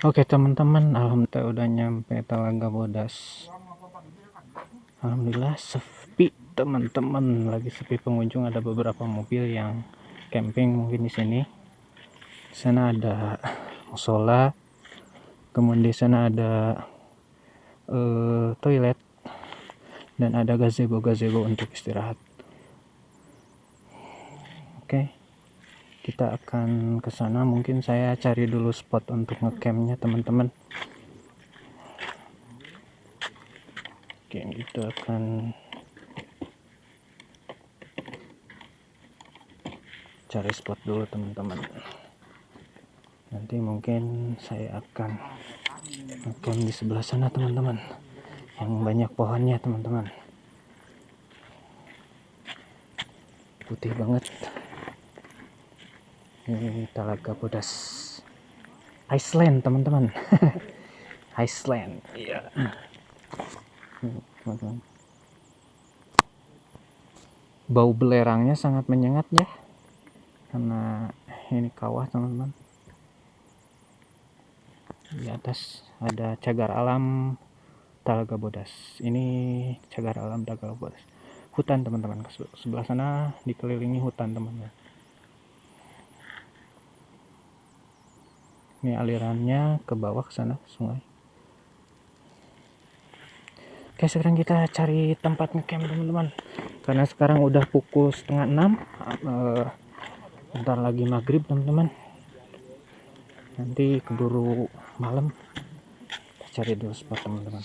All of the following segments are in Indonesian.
Oke teman-teman, alhamdulillah udah nyampe Talaga Bodas. Alhamdulillah sepi teman-teman, lagi sepi pengunjung, ada beberapa mobil yang camping mungkin di sini. Di sana ada musola, kemudian di sana ada toilet dan ada gazebo untuk istirahat. Oke, kita akan ke sana. Mungkin saya cari dulu spot untuk ngecampnya teman-teman. Oke, kita akan cari spot dulu teman-teman. Nanti mungkin saya akan ngecamp di sebelah sana teman-teman, yang banyak pohonnya teman-teman, putih banget. Ini Talaga Bodas Iceland teman-teman. Iceland, iya. Teman-teman, bau belerangnya sangat menyengat ya, karena ini kawah teman-teman. Di atas ada cagar alam Talaga Bodas. Ini cagar alam Talaga Bodas. Hutan teman-teman. Sebelah sana dikelilingi hutan teman-teman. Ini alirannya ke bawah ke sana sungai. Oke, sekarang kita cari tempat ngecamp teman-teman. Karena sekarang udah pukul 5:30. Bentar lagi maghrib teman-teman. Nanti keburu malam. Kita cari dulu spot teman-teman.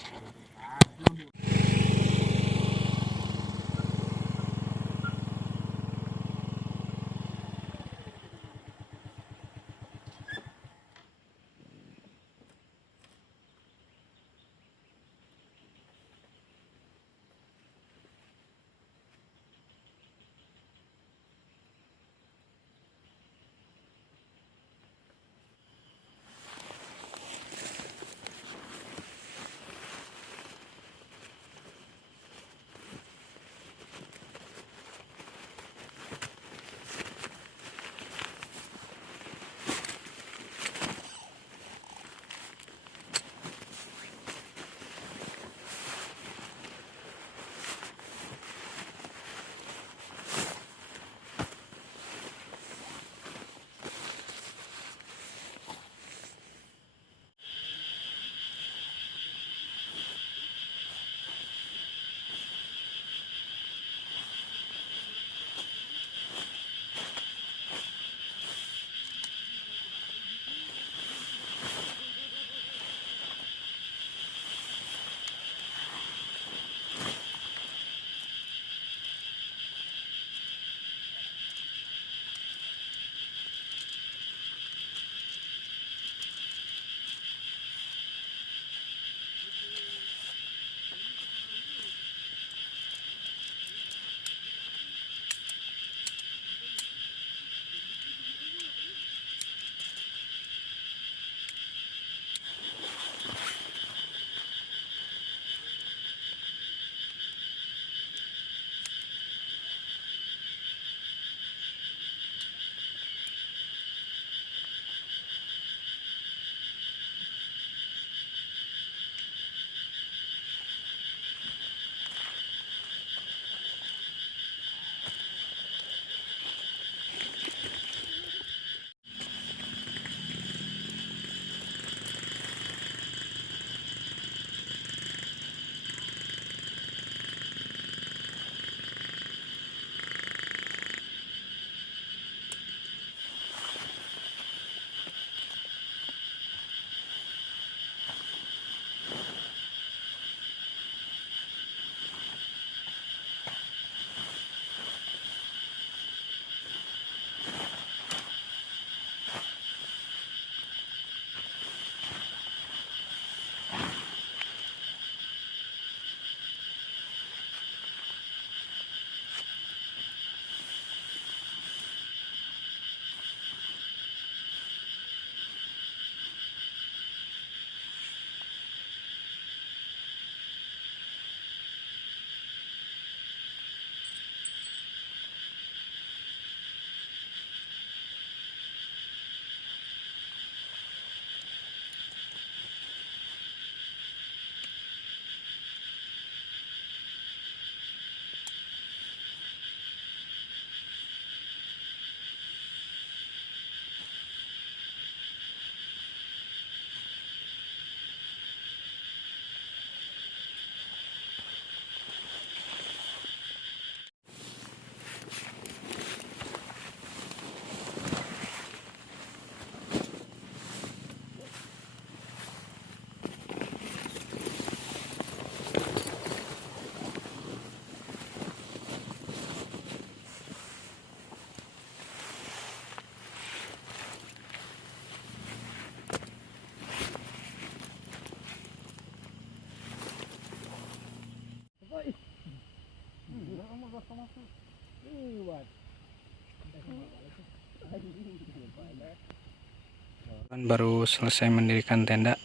Baru selesai mendirikan tenda.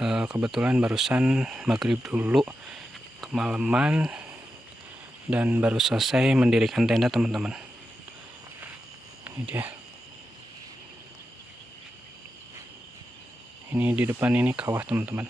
Kebetulan barusan maghrib dulu, kemalaman, dan baru selesai mendirikan tenda teman-teman. Ini dia. Ini di depan ini kawah teman-teman.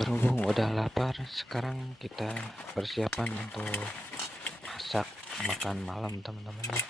Berhubung udah lapar, sekarang kita persiapan untuk masak makan malam teman-teman.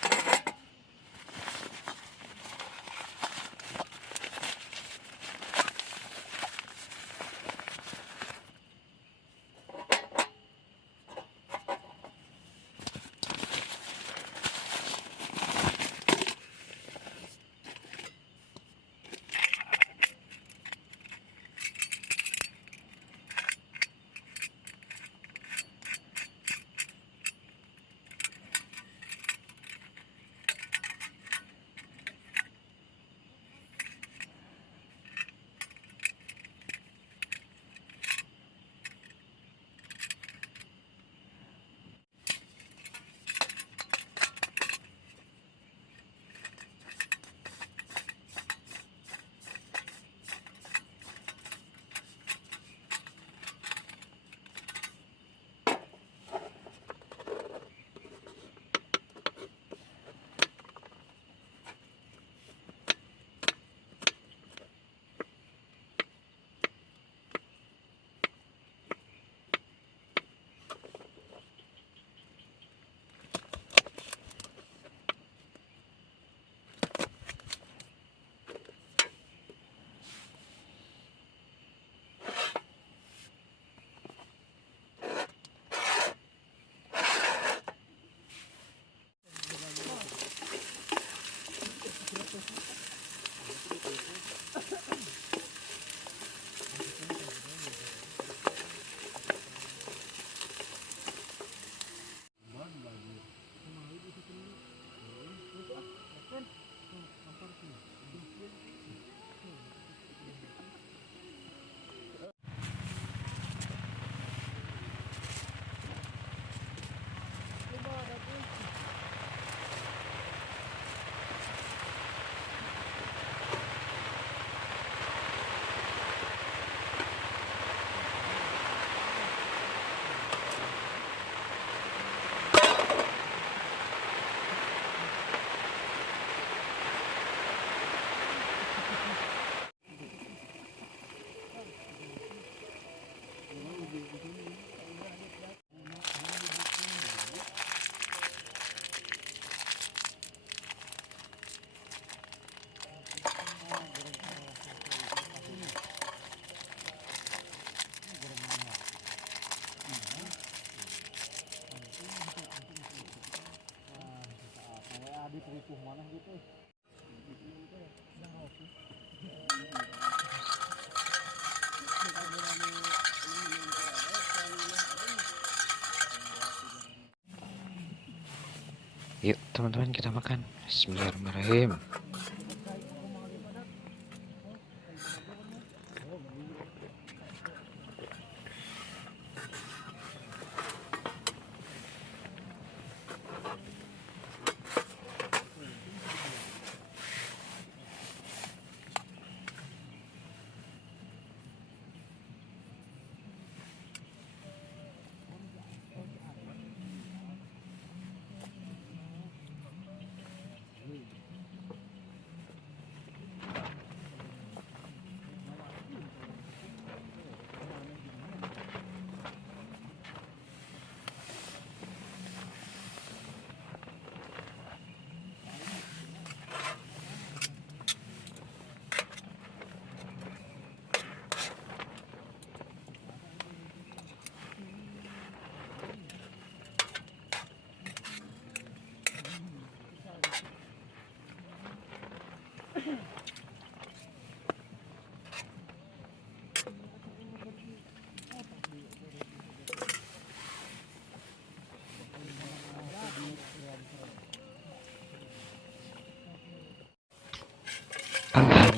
Yuk teman-teman, kita makan. Bismillahirrahmanirrahim.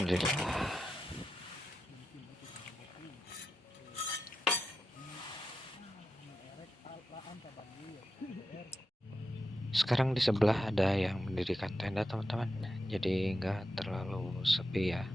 Alhamdulillah. Sekarang di sebelah ada yang mendirikan tenda teman-teman, jadi nggak terlalu sepi ya.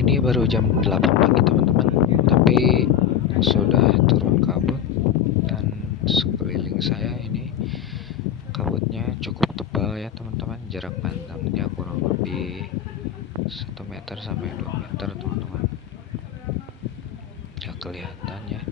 Ini baru jam 8 pagi teman-teman, tapi sudah turun kabut dan sekeliling saya ini kabutnya cukup tebal ya teman-teman. Jarak pandangnya kurang lebih 1 meter sampai 2 meter teman-teman. Nggak kelihatan ya.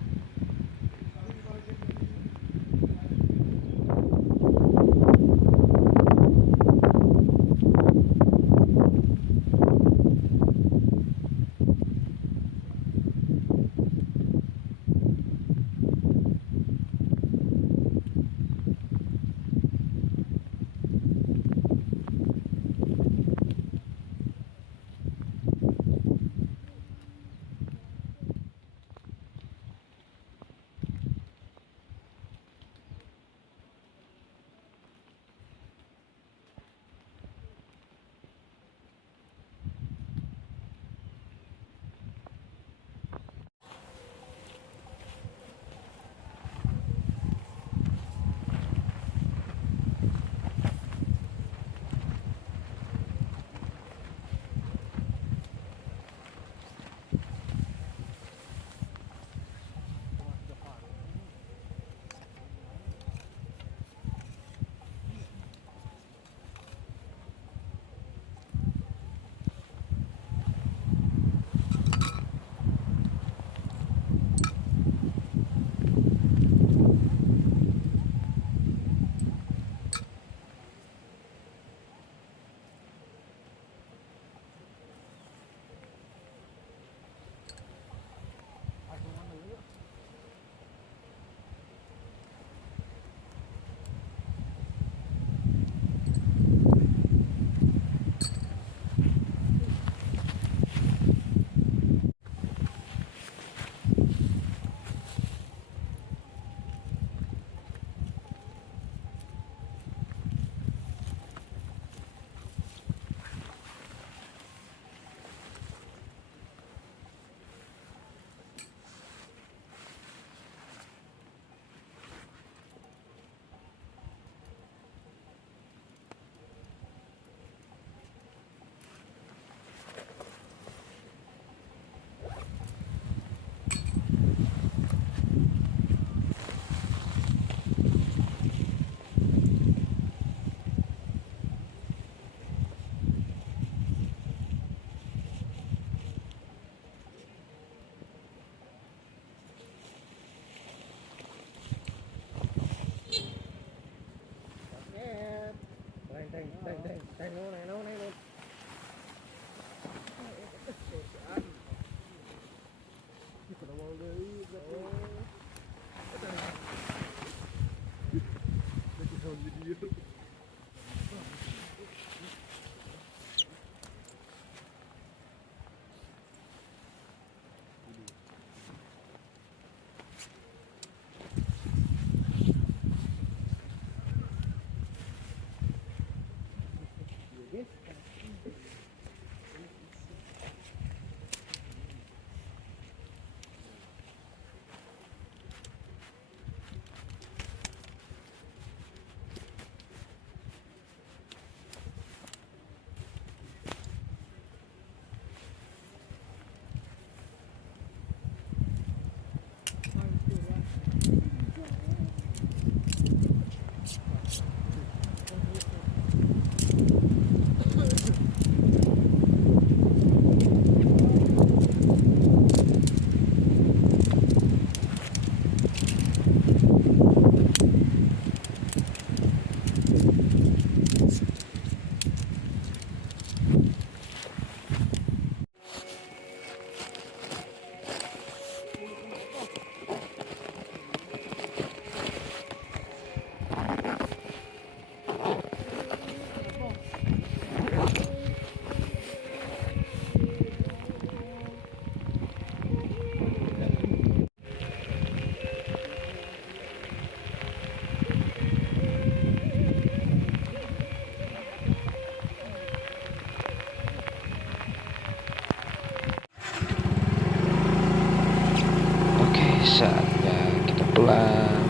saatnya kita pulang.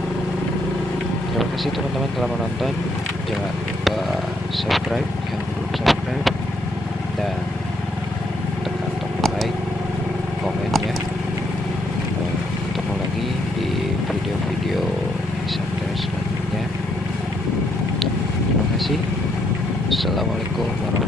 Terima kasih teman-teman telah menonton. Jangan lupa subscribe yang belum subscribe, dan tekan tombol like, komen ya. Ketemu lagi di video-video santai selanjutnya. Terima kasih. Assalamualaikum warahmatullahi wabarakatuh.